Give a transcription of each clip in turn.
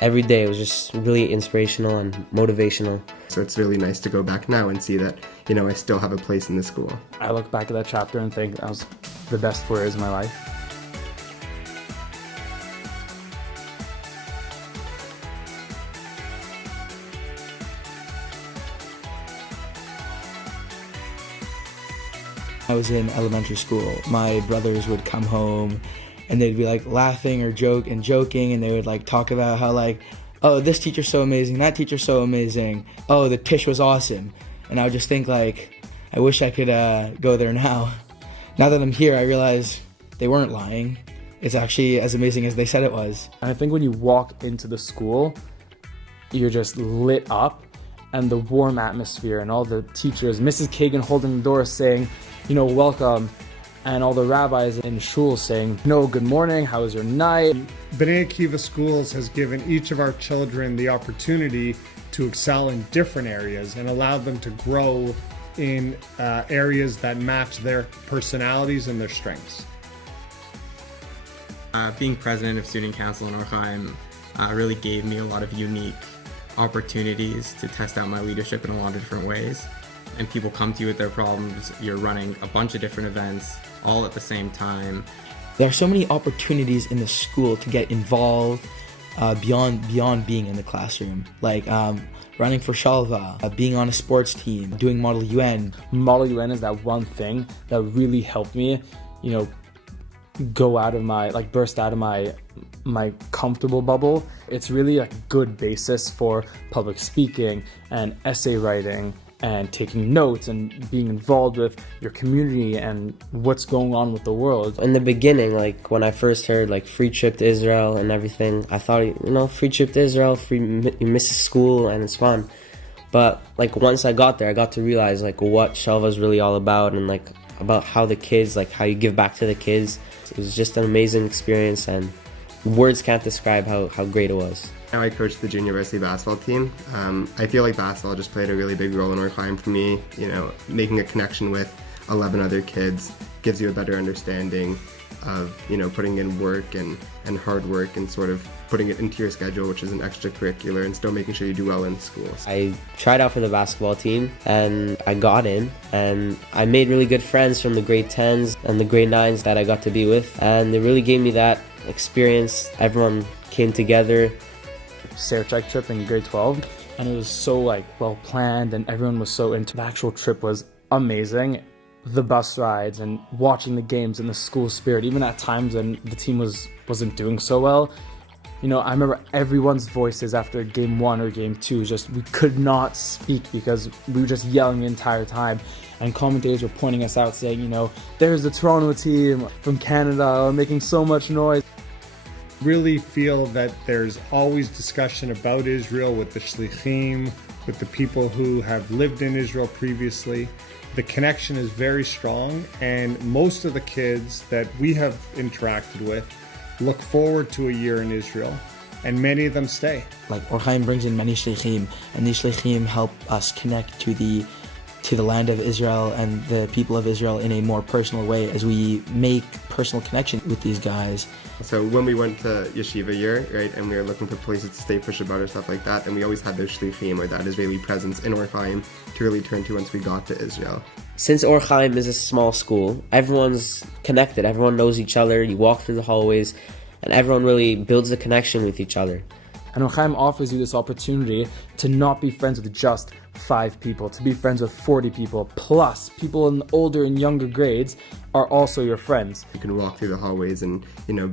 Every day it was just really inspirational and motivational. So it's really nice to go back now and see that, I still have a place in the school. I look back at that chapter and think that was the best 4 years of my life. I was in elementary school. My brothers would come home and they'd be like laughing or joking, and they would like talk about how like, oh, this teacher's so amazing, that teacher's so amazing, oh, the tish was awesome. And I would just think like, I wish I could go there now. Now that I'm here, I realize they weren't lying. It's actually as amazing as they said it was. And I think when you walk into the school, you're just lit up, and the warm atmosphere and all the teachers, Mrs. Kagan holding the door saying, welcome, and all the rabbis in shul saying, good morning, how was your night? B'nai Akiva Schools has given each of our children the opportunity to excel in different areas and allow them to grow in areas that match their personalities and their strengths. Being president of Student Council in Orchaim really gave me a lot of unique opportunities to test out my leadership in a lot of different ways. And people come to you with their problems. You're running a bunch of different events all at the same time. There are so many opportunities in the school to get involved beyond being in the classroom, like running for Shalva, being on a sports team, doing Model UN. Model UN is that one thing that really helped me, go out of burst out of my comfortable bubble. It's really a good basis for public speaking and essay writing and taking notes and being involved with your community and what's going on with the world. In the beginning, like when I first heard like free trip to Israel and everything, I thought, free trip to Israel, you miss school and it's fun. But like once I got there, I got to realize like what Shalva is really all about, and like about how the kids, like how you give back to the kids. It was just an amazing experience, and words can't describe how great it was. Now I coach the junior varsity basketball team. I feel like basketball just played a really big role in Orchaim for me. Making a connection with 11 other kids gives you a better understanding of, putting in work and hard work and sort of putting it into your schedule, which is an extracurricular, and still making sure you do well in schools. I tried out for the basketball team and I got in, and I made really good friends from the grade 10s and the grade 9s that I got to be with, and it really gave me that experience. Everyone came together. Check trip in grade 12, and it was so well planned and everyone was so into. The actual trip was amazing. The bus rides and watching the games and the school spirit, even at times when the team wasn't doing so well. I remember everyone's voices after game 1 or game 2, we could not speak because we were just yelling the entire time, and commentators were pointing us out saying, there's the Toronto team from Canada making so much noise. Really feel that there's always discussion about Israel with the shlichim, with the people who have lived in Israel previously. The connection is very strong, and most of the kids that we have interacted with look forward to a year in Israel, and many of them stay. Orchaim brings in many shlichim, and these shlichim help us connect to the land of Israel and the people of Israel in a more personal way as we make personal connection with these guys. So when we went to yeshiva year, right, and we were looking for places to stay for Shabbat or stuff like that, and we always had those shlichim, or that Israeli presence in Orchaim to really turn to once we got to Israel. Since Orchaim is a small school, everyone's connected, everyone knows each other, you walk through the hallways, and everyone really builds a connection with each other. And Orchaim offers you this opportunity to not be friends with just 5 people, to be friends with 40 people, plus people in older and younger grades are also your friends. You can walk through the hallways and,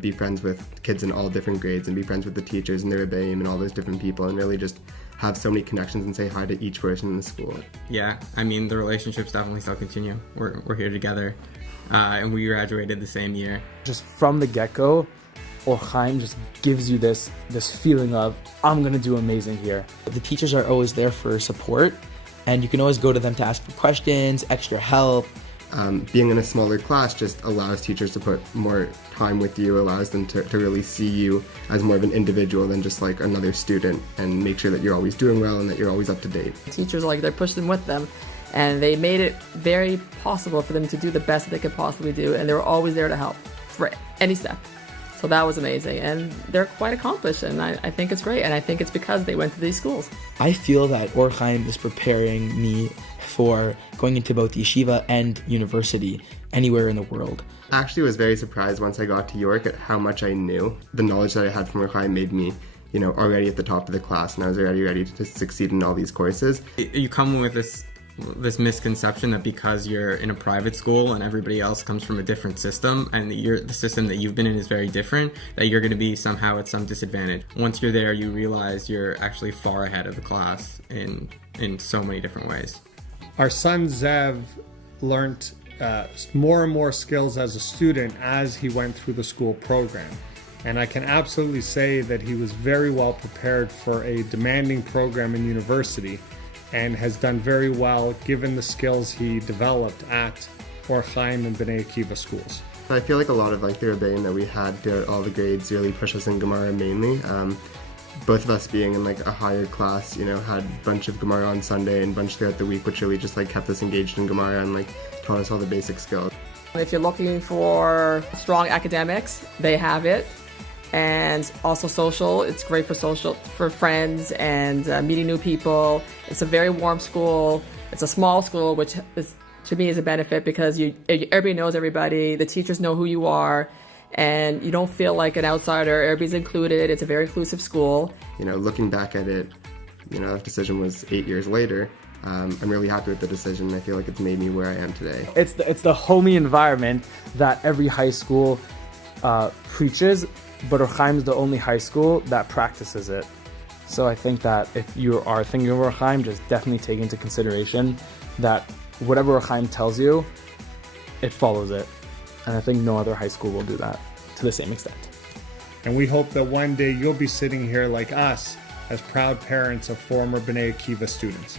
be friends with kids in all different grades, and be friends with the teachers and the rebbeim and all those different people, and really just have so many connections and say hi to each person in the school. Yeah, the relationships definitely still continue. We're here together, and we graduated the same year. Just from the get-go, Orchaim just gives you this feeling of, I'm going to do amazing here. The teachers are always there for support, and you can always go to them to ask for questions, extra help. Being in a smaller class just allows teachers to put more time with you, allows them to really see you as more of an individual than just like another student, and make sure that you're always doing well and that you're always up to date. Teachers they're pushing with them, and they made it very possible for them to do the best that they could possibly do, and they were always there to help for any step. So that was amazing. And they're quite accomplished, and I think it's great. And I think it's because they went to these schools. I feel that Or Chaim is preparing me for going into both yeshiva and university anywhere in the world. I actually was very surprised once I got to York at how much I knew. The knowledge that I had from Or Chaim made me, already at the top of the class, and I was already ready to succeed in all these courses. You come with this misconception that because you're in a private school and everybody else comes from a different system, and the system that you've been in is very different, that you're going to be somehow at some disadvantage. Once you're there, you realize you're actually far ahead of the class in so many different ways. Our son Zev learned more and more skills as a student as he went through the school program. And I can absolutely say that he was very well prepared for a demanding program in university and has done very well given the skills he developed at Or Chaim and Bnei Akiva schools. I feel like a lot of the rebellion that we had throughout all the grades really pushed us in Gemara mainly. Both of us being in a higher class, had a bunch of Gemara on Sunday and a bunch throughout the week, which really just kept us engaged in Gemara and taught us all the basic skills. If you're looking for strong academics, they have it. And also social, it's great for friends and meeting new people. It's a very warm school. It's a small school, which is, to me, is a benefit because everybody knows everybody. The teachers know who you are, and you don't feel like an outsider. Everybody's included. It's a very inclusive school. Looking back at it, that decision was 8 years later. I'm really happy with the decision. I feel like it's made me where I am today. It's the homey environment that every high school preaches, but Or Chaim is the only high school that practices it. So I think that if you are thinking of Or Chaim, just definitely take into consideration that whatever Or Chaim tells you, it follows it. And I think no other high school will do that to the same extent. And we hope that one day you'll be sitting here like us as proud parents of former Bnei Akiva students.